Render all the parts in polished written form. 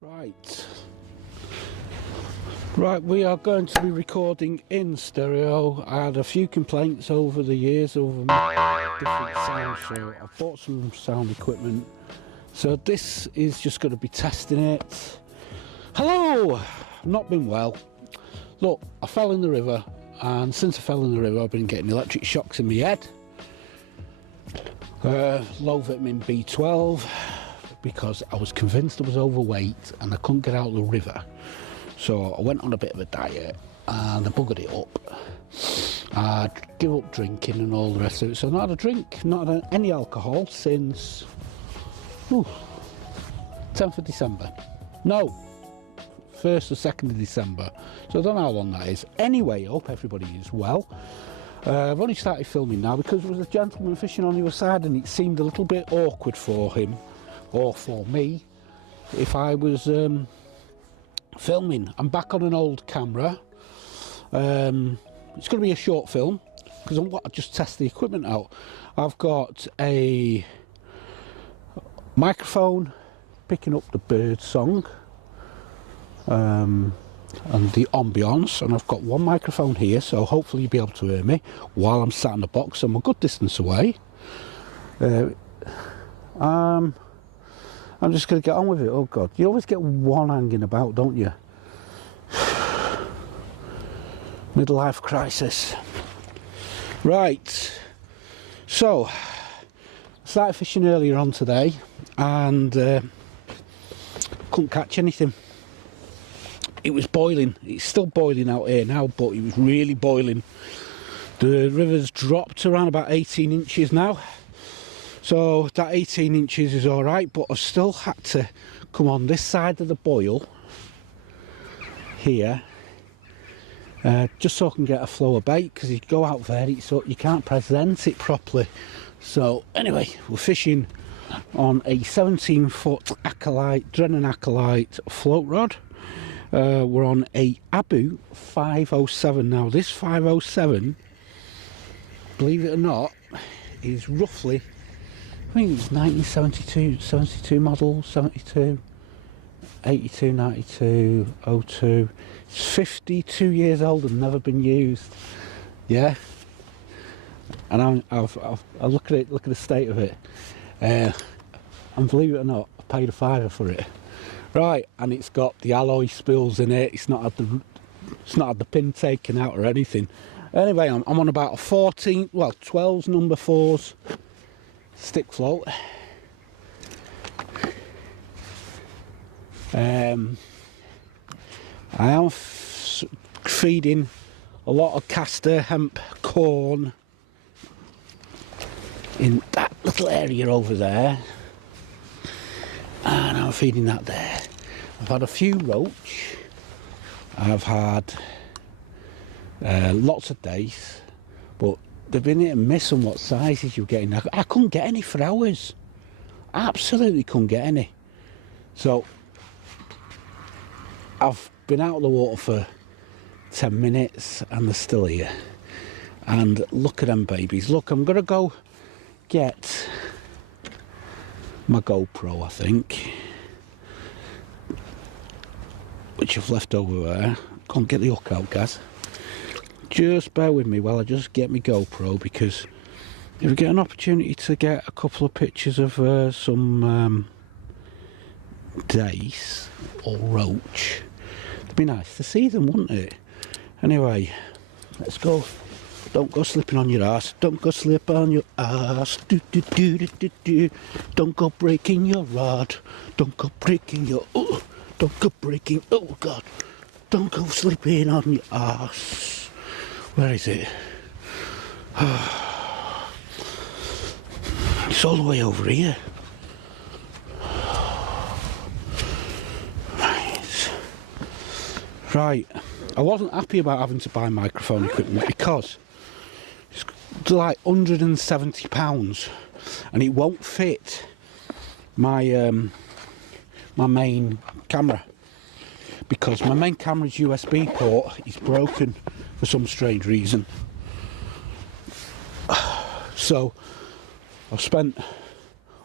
Right, we are going to be recording in stereo. I had a few complaints over the years over different sounds, so I bought some sound equipment. So this is just going to be testing it. Hello! I've not been well. Look, I fell in the river, and since I fell in the river I've been getting electric shocks in my head. Low vitamin B12, because I was convinced I was overweight and I couldn't get out of the river. So I went on a bit of a diet and I buggered it up. I'd give up drinking and all the rest of it. So I've not had a drink, not had any alcohol since 10th of December. No, 1st or 2nd of December. So I don't know how long that is. Anyway, I hope everybody is well. I've only started filming now because there was a gentleman fishing on the other side and it seemed a little bit awkward for him, or for me, if I was filming. I'm back on an old camera. It's going to be a short film because I want to just test the equipment out. I've got a microphone picking up the bird song and the ambience, and I've got one microphone here, so hopefully you'll be able to hear me while I'm sat in the box. I'm a good distance away. I'm just going to get on with it. Oh God, you always get one hanging about, don't you? Midlife crisis. Right, so I started fishing earlier on today and couldn't catch anything. It was boiling. It's still boiling out here now, but it was really boiling. The river's dropped around about 18 inches now. So that 18 inches is all right, but I've still had to come on this side of the boil here, just so I can get a flow of bait, because you go out there, so you can't present it properly. So anyway, we're fishing on a 17-foot acolyte, Drennan acolyte float rod. We're on a Abu 507. Now this 507, believe it or not, is roughly, I think it was 72 model, 72, 82, 92, 02. It's 52 years old and never been used. Yeah. And I look at it, look at the state of it. And believe it or not, I paid £5 for it. Right, and it's got the alloy spills in it. It's not had the pin taken out or anything. Anyway, I'm on about a 12's number 4's stick float. I am feeding a lot of castor, hemp, corn in that little area over there, and I'm feeding that there. I've had a few roach. I've had lots of dace, but they've been hit and miss on what sizes you're getting. I couldn't get any for hours. Absolutely couldn't get any. So I've been out of the water for 10 minutes and they're still here. And look at them babies. Look, I'm going to go get my GoPro, I think, which I've left over there. Can't get the hook out, guys. Just bear with me while I just get my GoPro, because if we get an opportunity to get a couple of pictures of some dace or roach, it'd be nice to see them, wouldn't it? Anyway, let's go. Don't go slipping on your ass. Don't go slip on your ass. Do, do, do, do, do, do. Don't go breaking your rod. Don't go breaking your... don't go breaking... Oh, God. Don't go slipping on your ass. Where is it? It's all the way over here. Right. I wasn't happy about having to buy microphone equipment because it's like £170 and it won't fit my my main camera, because my main camera's USB port is broken for some strange reason. So I've spent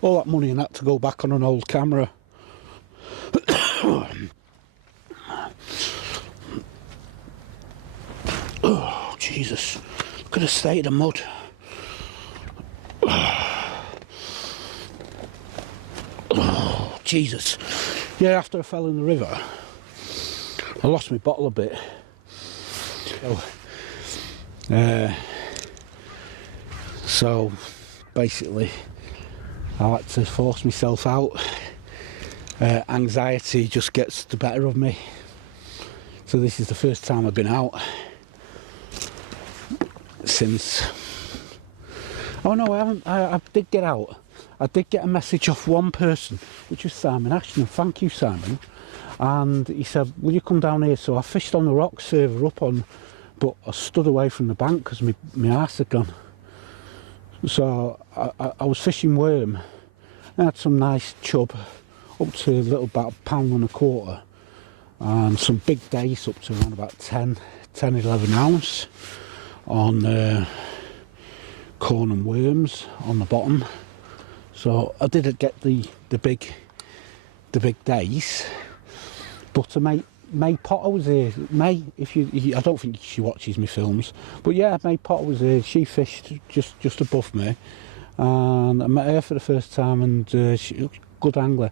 all that money and that to go back on an old camera. should have stayed in mud. Oh, Jesus. Yeah, after I fell in the river, I lost my bottle a bit. So basically, I had to force myself out. Anxiety just gets the better of me. So this is the first time I've been out since... Oh no, I haven't. I did get out. I did get a message off one person, which was Simon Ashton. Thank you, Simon. And he said, will you come down here? So I fished on the rocks further up on, but I stood away from the bank because my arse had gone. So I was fishing worm. I had some nice chub, up to a little about £1.25, and some big dace up to around about 10-11 ounce on corn and worms on the bottom. So I didn't get the big dace, but May Potter was here. May, I don't think she watches my films, but yeah, May Potter was here. She fished just above me, and I met her for the first time, and she was a good angler.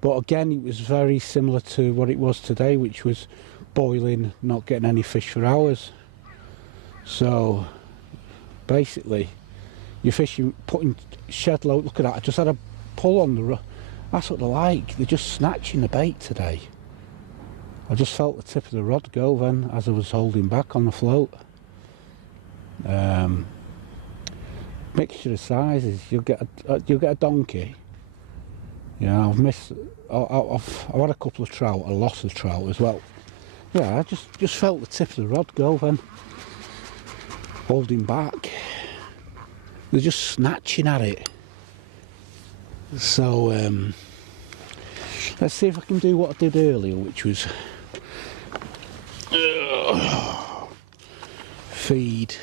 But again, it was very similar to what it was today, which was boiling, not getting any fish for hours. So basically, you're fishing, putting shed load. Look at that, I just had a pull on the rod. That's what they're like, they're just snatching the bait today. I just felt the tip of the rod go then as I was holding back on the float. Mixture of sizes, you'll get a donkey. Yeah, I've had a couple of trout, a lot of trout as well. Yeah, I just felt the tip of the rod go then, holding back. They're just snatching at it. So let's see if I can do what I did earlier, which was feed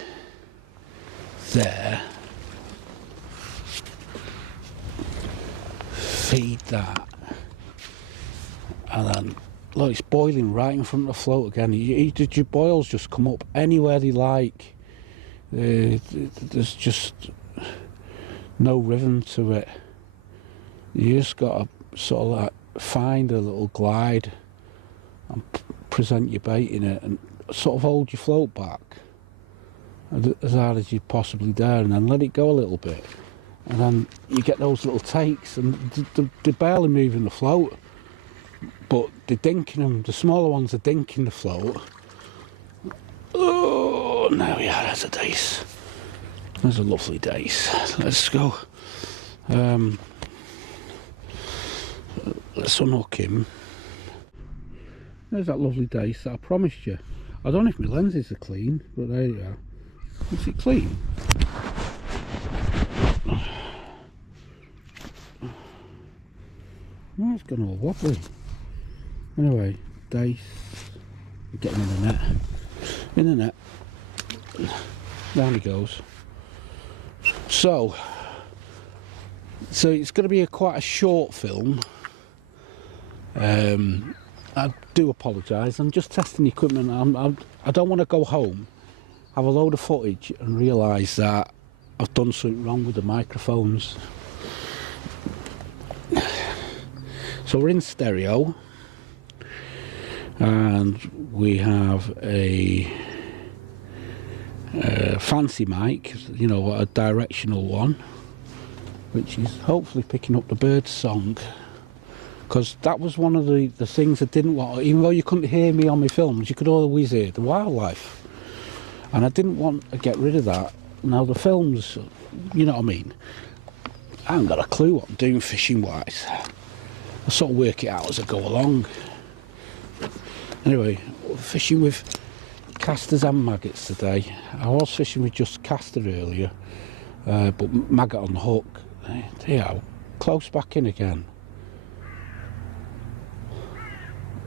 there, feed that, and then look, it's boiling right in front of the float again. Your boils just come up anywhere they like. There's just no rhythm to it. You just got to sort of like find a little glide and present your bait in it and sort of hold your float back as hard as you possibly dare, and then let it go a little bit, and then you get those little takes, and they're barely moving the float, but they're dinking them. The smaller ones are dinking the float. Oh, now yeah, there's a dace. There's a lovely dace. Let's go. Let's unhook him. There's that lovely dace that I promised you. I don't know if my lenses are clean, but there you are. Is it clean? Oh, it's gone all wobbly. Anyway, dace. Getting in the net. In the net. Down he goes. So it's going to be quite a short film. I do apologise. I'm just testing the equipment. I don't want to go home, have a load of footage, and realise that I've done something wrong with the microphones. So we're in stereo, and we have a fancy mic, you know, a directional one, which is hopefully picking up the bird's song, because that was one of the things I didn't want. Even though you couldn't hear me on my films, you could always hear the wildlife, and I didn't want to get rid of that. Now the films, you know what I mean, I haven't got a clue what I'm doing fishing wise. I sort of work it out as I go along. Anyway, fishing with casters and maggots today. I was fishing with just caster earlier, but maggot on the hook. There you go, close back in again.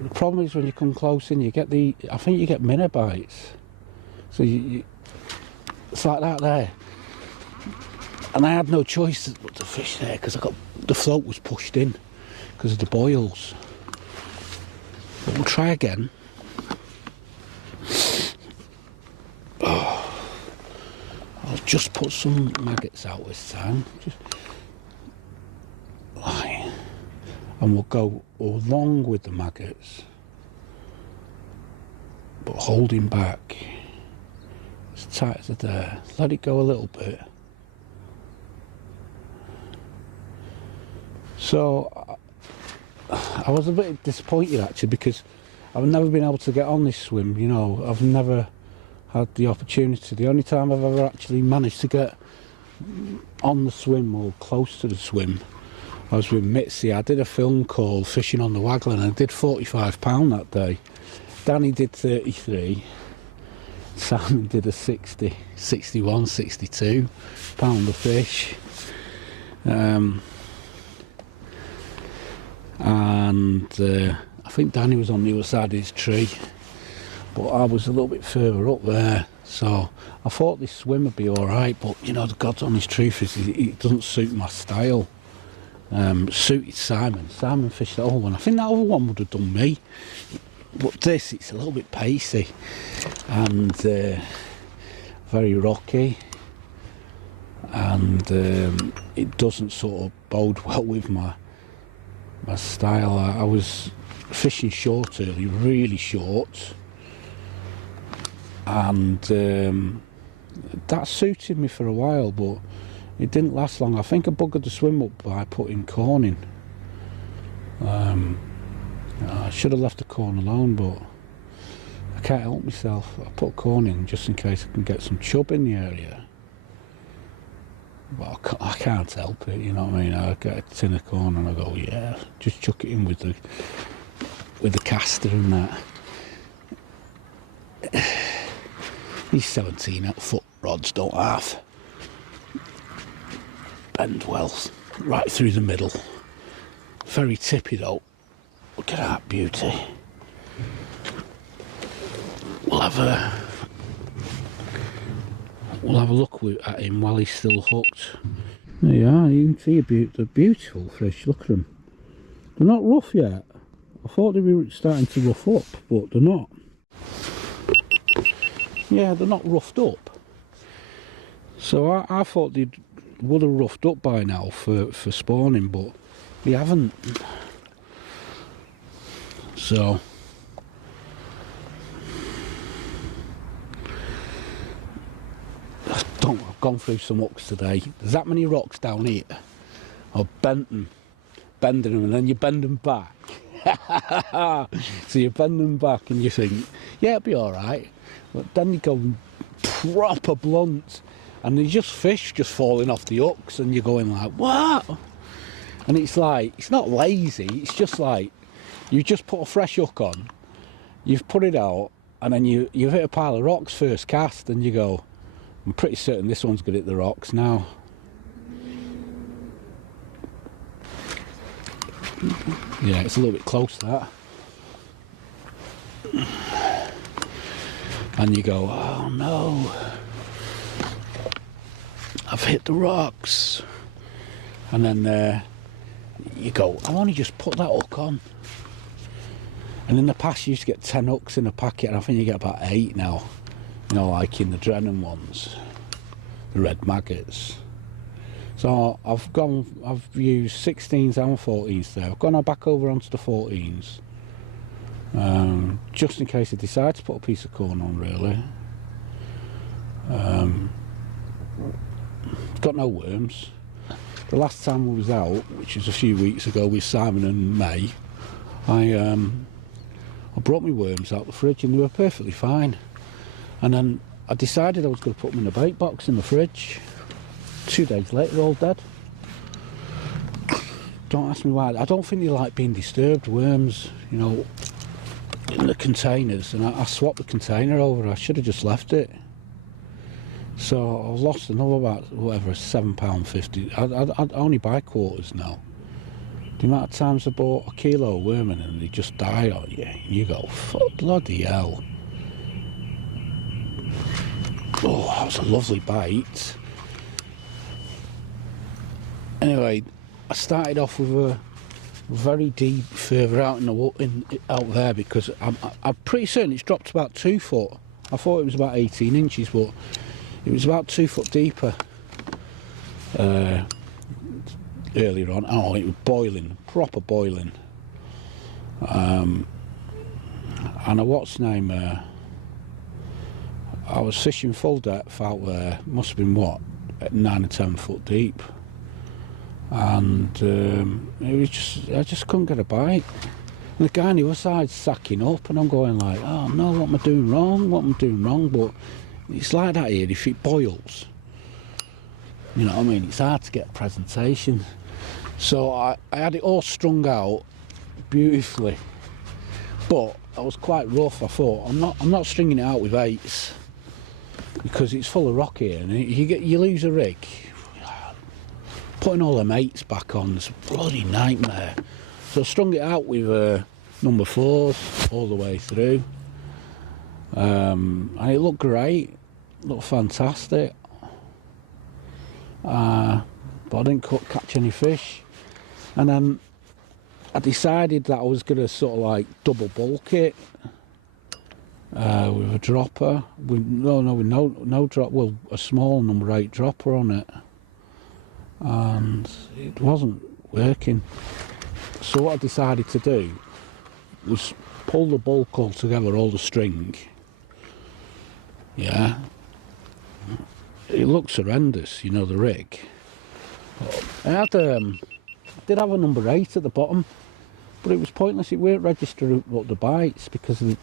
The problem is when you come close in, you get I think you get minnow bites. So it's like that there. And I had no choice but to fish there because the float was pushed in because of the boils. But we'll try again. just put some maggots out this time. Just like, and we'll go along with the maggots, but holding back as tight as they're there. Let it go a little bit. So I was a bit disappointed actually, because I've never been able to get on this swim, you know. I've never had the opportunity. The only time I've ever actually managed to get on the swim or close to the swim, I was with Mitsy. I did a film called Fishing on the Waggler and I did £45 that day. Danny did 33, Simon did a 60, 61, 62 pound of fish. And I think Danny was on the other side of his tree, but I was a little bit further up there, so I thought this swim would be alright, but you know, the God's honest truth is it doesn't suit my style. Suited Simon. Simon fished that other one. I think that other one would have done me, but this, it's a little bit pacey and very rocky, and it doesn't sort of bode well with my style. I was fishing short early, really short, and that suited me for a while, but it didn't last long. I think I buggered the swim up by putting corn in. I should have left the corn alone, but I can't help myself. I put corn in just in case I can get some chub in the area. But I can't help it, you know what I mean? I get a tin of corn and I go, yeah, just chuck it in with the caster and that. These 17-foot rods don't have bend well right through the middle. Very tippy though. Look at that beauty. We'll have a look at him while he's still hooked. There you are, you can see the beautiful fish, look at them. They're not rough yet. I thought they were starting to rough up, but they're not. Yeah, they're not roughed up. So I thought they would have roughed up by now for spawning, but they haven't. So I've gone through some hooks today. There's that many rocks down here. I've bending them, and then you bend them back. So you bend them back and you think, yeah, it'll be alright. But then you go proper blunt, and there's just fish just falling off the hooks, and you're going like, what? And it's like, it's not lazy, it's just like, you just put a fresh hook on, you've put it out, and then you hit a pile of rocks first cast, and you go, I'm pretty certain this one's going to hit the rocks now. Yeah, it's a little bit close to that. And you go, oh no, I've hit the rocks. And then you go, I've only just put that hook on. And in the past you used to get 10 hooks in a packet, and I think you get about 8 now. You know, like in the Drennan ones, the red maggots. So I've used 16s and 14s there. I've gone back over onto the 14s, just in case I decide to put a piece of corn on, really. Got no worms. The last time I was out, which was a few weeks ago with Simon and May, I brought my worms out the fridge and they were perfectly fine. And then I decided I was going to put them in a bait box in the fridge. 2 days later, all dead. Don't ask me why. I don't think they like being disturbed, worms, you know, in the containers. And I swapped the container over. I should have just left it. So I lost another about, whatever, £7.50. I only buy quarters now. The amount of times I bought a kilo of worm and they just die on you. And you go, fuck, bloody hell. Oh, that was a lovely bite. Anyway, I started off with a very deep further out out there, because I'm pretty certain it's dropped about 2 foot. I thought it was about 18 inches, but It was about 2 foot deeper earlier on. Oh, it was boiling, proper boiling. And what's name? I was fishing full depth out there. Must have been what, 9 or 10 foot deep. And it was just, I just couldn't get a bite. And the guy on the other side's sacking up, and I'm going like, oh no, what am I doing wrong? What am I doing wrong? But it's like that here. If it boils, you know what I mean. It's hard to get a presentation. So I had it all strung out beautifully, but I was quite rough. I thought I'm not stringing it out with 8s because it's full of rock here, and you lose a rig. Putting all them 8s back on is a bloody nightmare. So I strung it out with number 4s all the way through, and it looked great, looked fantastic. But I didn't catch any fish, and then I decided that I was going to sort of like double bulk it with a dropper. With no drop. Well, a small number 8 dropper on it, and it wasn't working. So what I decided to do was pull the bulk all together, all the string. Yeah, it looks horrendous, you know, the rig. I did have a number 8 at the bottom, but it was pointless. It weren't registering up the bites because of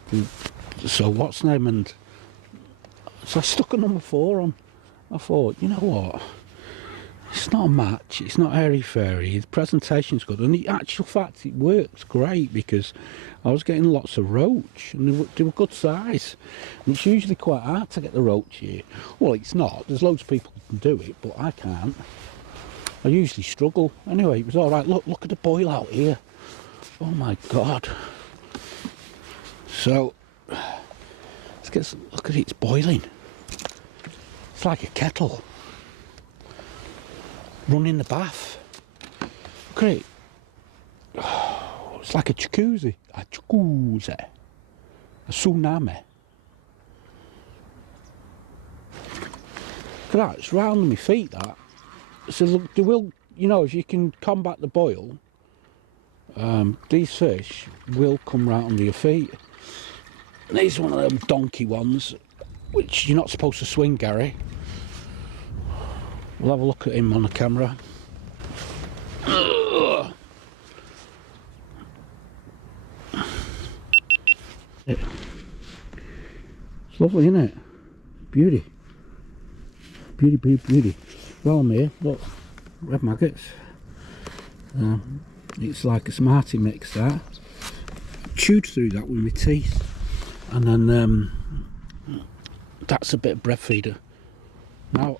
so what's name, and so I stuck a number 4 on. I thought, you know what, it's not a match, it's not airy-fairy, the presentation's good, and the actual fact it works great because I was getting lots of roach, and they were good size. And it's usually quite hard to get the roach here. Well, it's not, there's loads of people who can do it, but I can't. I usually struggle. Anyway, it was alright. Look at the boil out here. Oh my god. So, let's get some, look at it, it's boiling. It's like a kettle running the bath. Look at it. Oh, it's like a jacuzzi. A tsunami. Look at that, it's right under my feet, that. So look, they will, you know, if you can combat the boil, these fish will come right under your feet. And these are one of them donkey ones, which you're not supposed to swing, Gary. We'll have a look at him on the camera. It's lovely, isn't it? Beauty. Beauty, beauty, beauty. Well, I'm here, look, red maggots. It's like a Smarty mix, that. I chewed through that with my teeth. And then that's a bit of bread feeder. Now,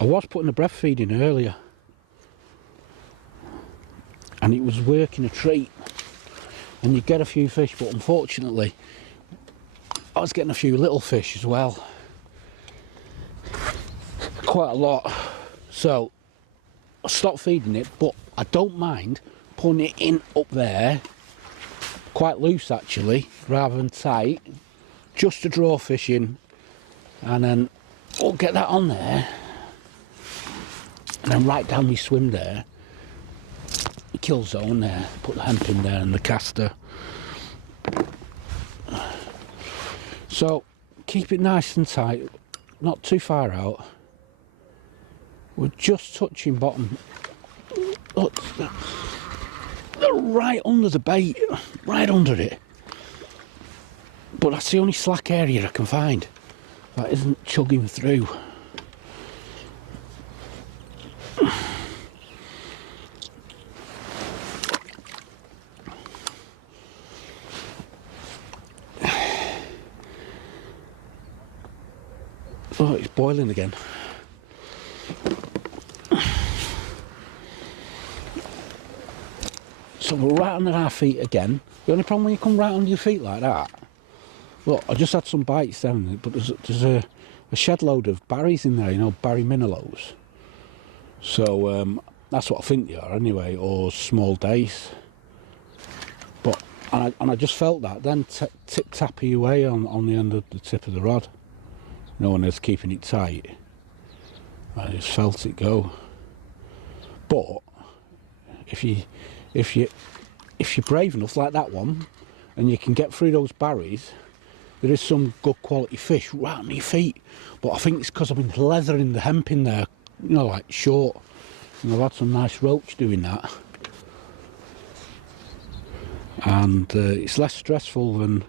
I was putting the bread feed in earlier, and it was working a treat, and you get a few fish, but unfortunately I was getting a few little fish as well, quite a lot. So I stopped feeding it, but I don't mind putting it in up there, quite loose actually, rather than tight, just to draw fish in, and then I'll get that on there, and then right down my swim there, the kill zone there, put the hemp in there and the caster. So keep it nice and tight, not too far out. We're just touching bottom. Look, they're right under the bait, right under it. But that's the only slack area I can find that isn't chugging through. Oh, it's boiling again. So we're right under our feet again. The only problem when you come right under your feet like that, look, I just had some bites down there, but there's a shed load of berries in there, you know, berry minnows. So that's what I think they are anyway, or small dace. But and I just felt that then tip tappy away on the end of the tip of the rod. no one is keeping it tight. I just felt it go. But if you're brave enough like that one, and you can get through those barriers, there is some good quality fish right on your feet. But I think it's because I've been leathering the hemp in there, you know, like short. And I've had some nice roach doing that. And it's less stressful than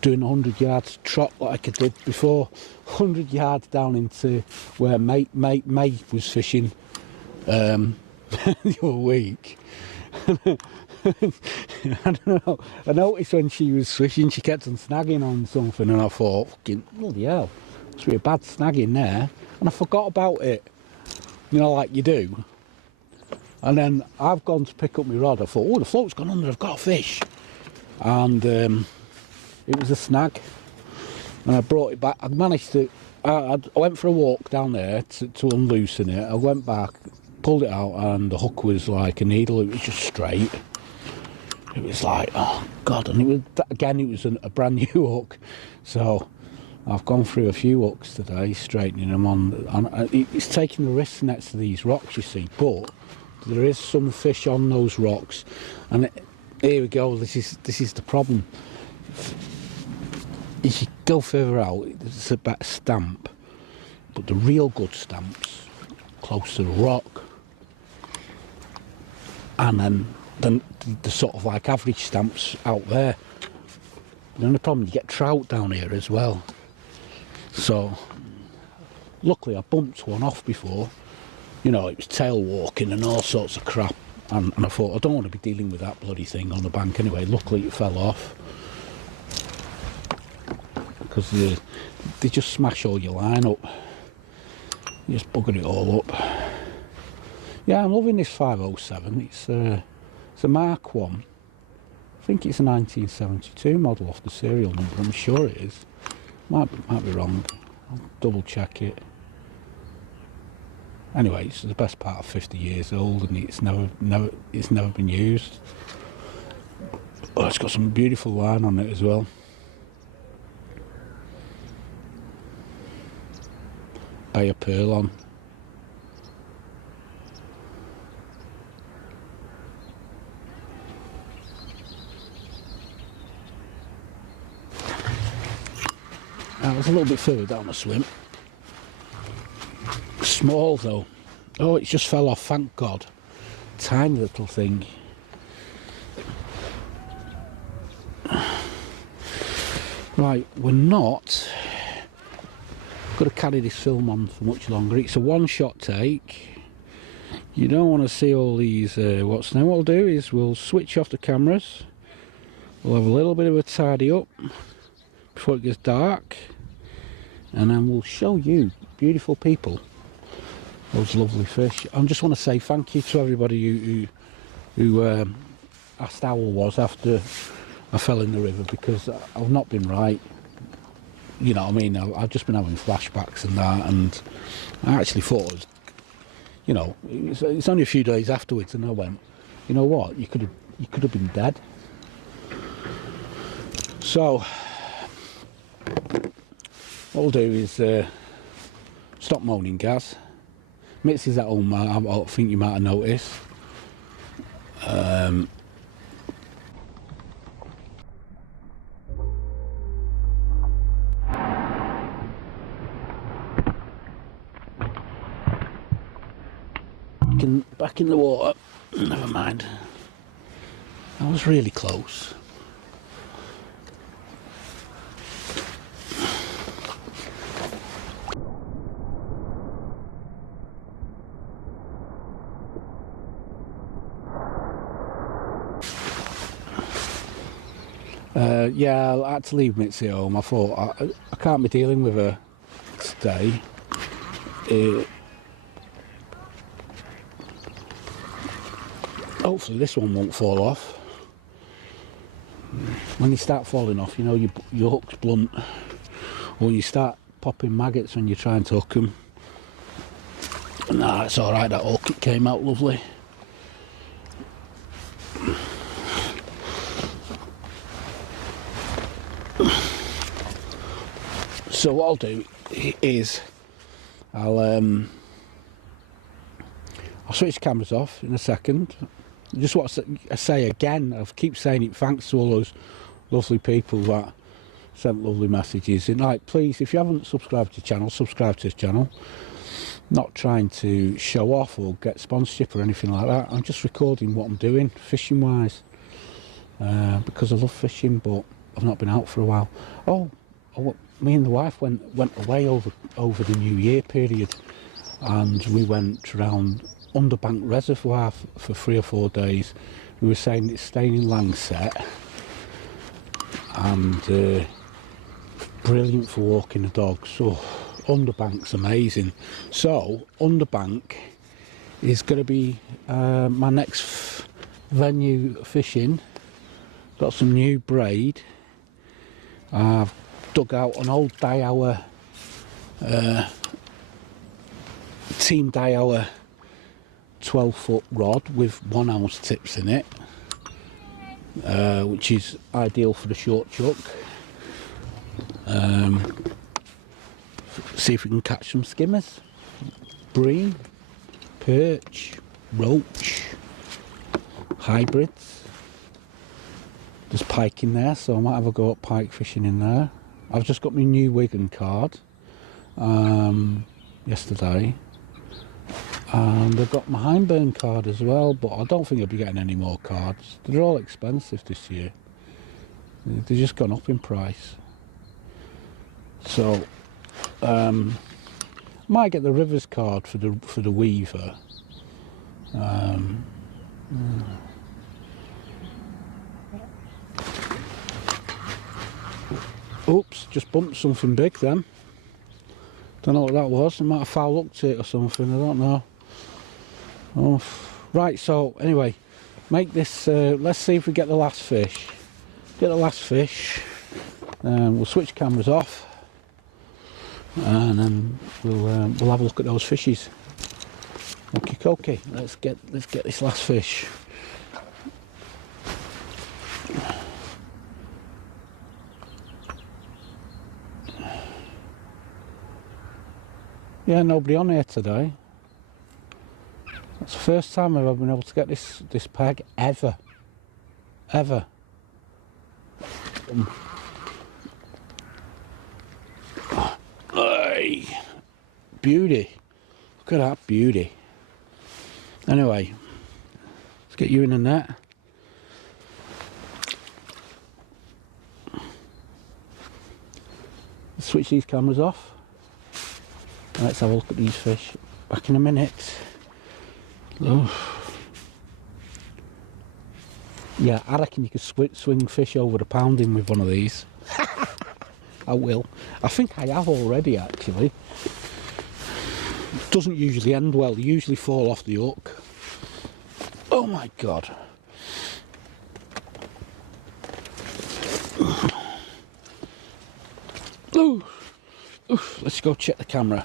doing 100 yards trot like I did before. 100 yards down into where May was fishing the other week. I don't know, I noticed when she was fishing she kept on snagging on something, and I thought, fucking bloody hell, must be a bad snag in there, and I forgot about it, you know, like you do. And then I've gone to pick up my rod. I thought, oh, the float's gone under, I've got a fish. And it was a snag. And I brought it back. I managed to, I went for a walk down there to unloosen it. I went back, pulled it out, and the hook was like a needle. It was just straight. It was like, oh God. And it was, again, it was a brand new hook. So I've gone through a few hooks today, straightening them on. It's taking the risk next to these rocks, you see, but there is some fish on those rocks, and here we go. This is the problem. As you go further out, there's a better stamp, but the real good stamps close to the rock, and then the sort of like average stamps out there. The only problem, you get trout down here as well. So luckily I bumped one off before. You know, it was tail walking and all sorts of crap, and I thought, I don't want to be dealing with that bloody thing on the bank anyway. Luckily it fell off, because they just smash all your line up. You just bugger it all up. Yeah, I'm loving this 507. It's a Mark 1. I think it's a 1972 model off the serial number. I'm sure it is. Might be wrong. I'll double check it. Anyway, it's the best part of 50 years old, and it's never been used. Oh, it's got some beautiful line on it as well. Bay of pearl on. That was a little bit further down the swim. Small though. Oh, it just fell off, thank God. Tiny little thing. Right, we're not going to carry this film on for much longer. It's a one-shot take. You don't want to see all these what's now. What we'll do is we'll switch off the cameras. We'll have a little bit of a tidy up before it gets dark, and then we'll show you, beautiful people, those lovely fish. I just want to say thank you to everybody who asked how I was after I fell in the river, because I've not been right. You know what I mean? I've just been having flashbacks and that, and I actually thought it was, you know, it's only a few days afterwards, and I went, you know what, you could have been dead. So what we'll do is stop moaning, Gaz. Mitsy's at home, I think you might have noticed. Back in the water. Never mind. I was really close. Yeah, I had to leave Mitsy home. I thought I can't be dealing with her today. Hopefully this one won't fall off. When you start falling off, you know your hook's blunt, or you start popping maggots when you're trying to hook them. Nah, it's alright, that hook, it came out lovely. So what I'll do is I'll switch cameras off in a second. Just what I say again, I keep saying it, thanks to all those lovely people that sent lovely messages. And like, please, if you haven't subscribed to the channel, subscribe to this channel. Not trying to show off or get sponsorship or anything like that. I'm just recording what I'm doing fishing wise, because I love fishing, but I've not been out for a while. Me and the wife went away over the New Year period, and we went around Underbank Reservoir for 3 or 4 days. We were saying it's staying in Langset, and brilliant for walking the dogs. So Underbank's amazing. So Underbank is going to be my next venue fishing. Got some new braid. I've dug out an old Daiwa, Team Daiwa 12-foot rod with 1 ounce tips in it, which is ideal for the short chuck. See if we can catch some skimmers, bream, perch, roach, hybrids. There's pike in there, so I might have a go at pike fishing in there. I've just got my new Wigan card yesterday, and I've got my Hindburn card as well, but I don't think I'll be getting any more cards. They're all expensive this year. They've just gone up in price. So might get the Rivers card for the Weaver. Oops, just bumped something big then. Don't know what that was. I might have foul hooked it or something, I don't know. Oh, right, so anyway, make this, let's see if we get the last fish. Get the last fish, we'll switch cameras off, and then we'll have a look at those fishes. Okay, let's get this last fish. Yeah, nobody on here today. That's the first time I've ever been able to get this peg ever. Hey, beauty! Look at that beauty. Anyway, let's get you in the net. Let's switch these cameras off. Let's have a look at these fish. Back in a minute. Oh. Yeah, I reckon you could swing fish over the pounding with one of these. I will. I think I have already, actually. It doesn't usually end well. They usually fall off the hook. Oh my God. Ooh. Ooh. Let's go check the camera.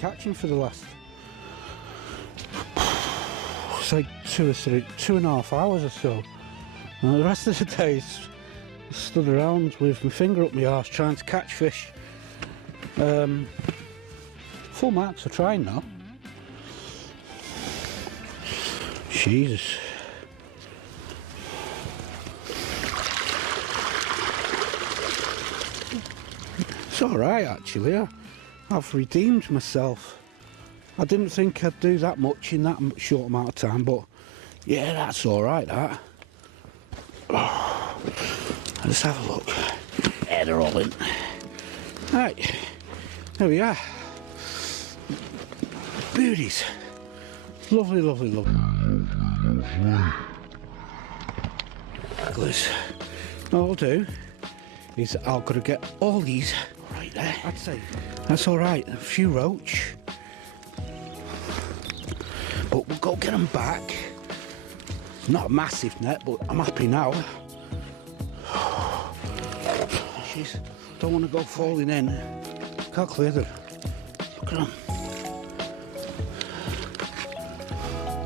Catching for the last, say, 2.5 hours or so, and the rest of the day is stood around with my finger up my arse trying to catch fish. Full marks are trying now. Jesus. It's alright actually. I've redeemed myself. I didn't think I'd do that much in that short amount of time, but yeah, that's alright, that. Oh, let's have a look. Yeah, they're all in. Right, there we are. Beauties. Lovely, lovely, lovely. All I'll do is I've got to get all these right there. I'd say that's all right. A few roach, but we'll go get them back. It's not a massive net, but I'm happy now. Jeez, don't want to go falling in. Can't clear them. Look at them.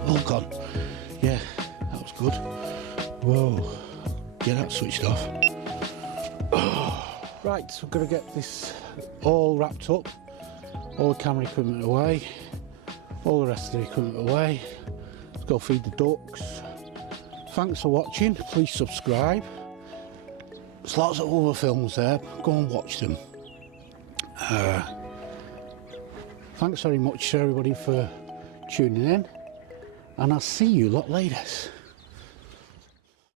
All gone. Yeah, that was good. Whoa. Get that switched off. Right, so we're going to get this all wrapped up. All the camera equipment away. All the rest of the equipment away. Let's go feed the ducks. Thanks for watching. Please subscribe. There's lots of other films there. Go and watch them. Thanks very much to everybody for tuning in. And I'll see you lot later.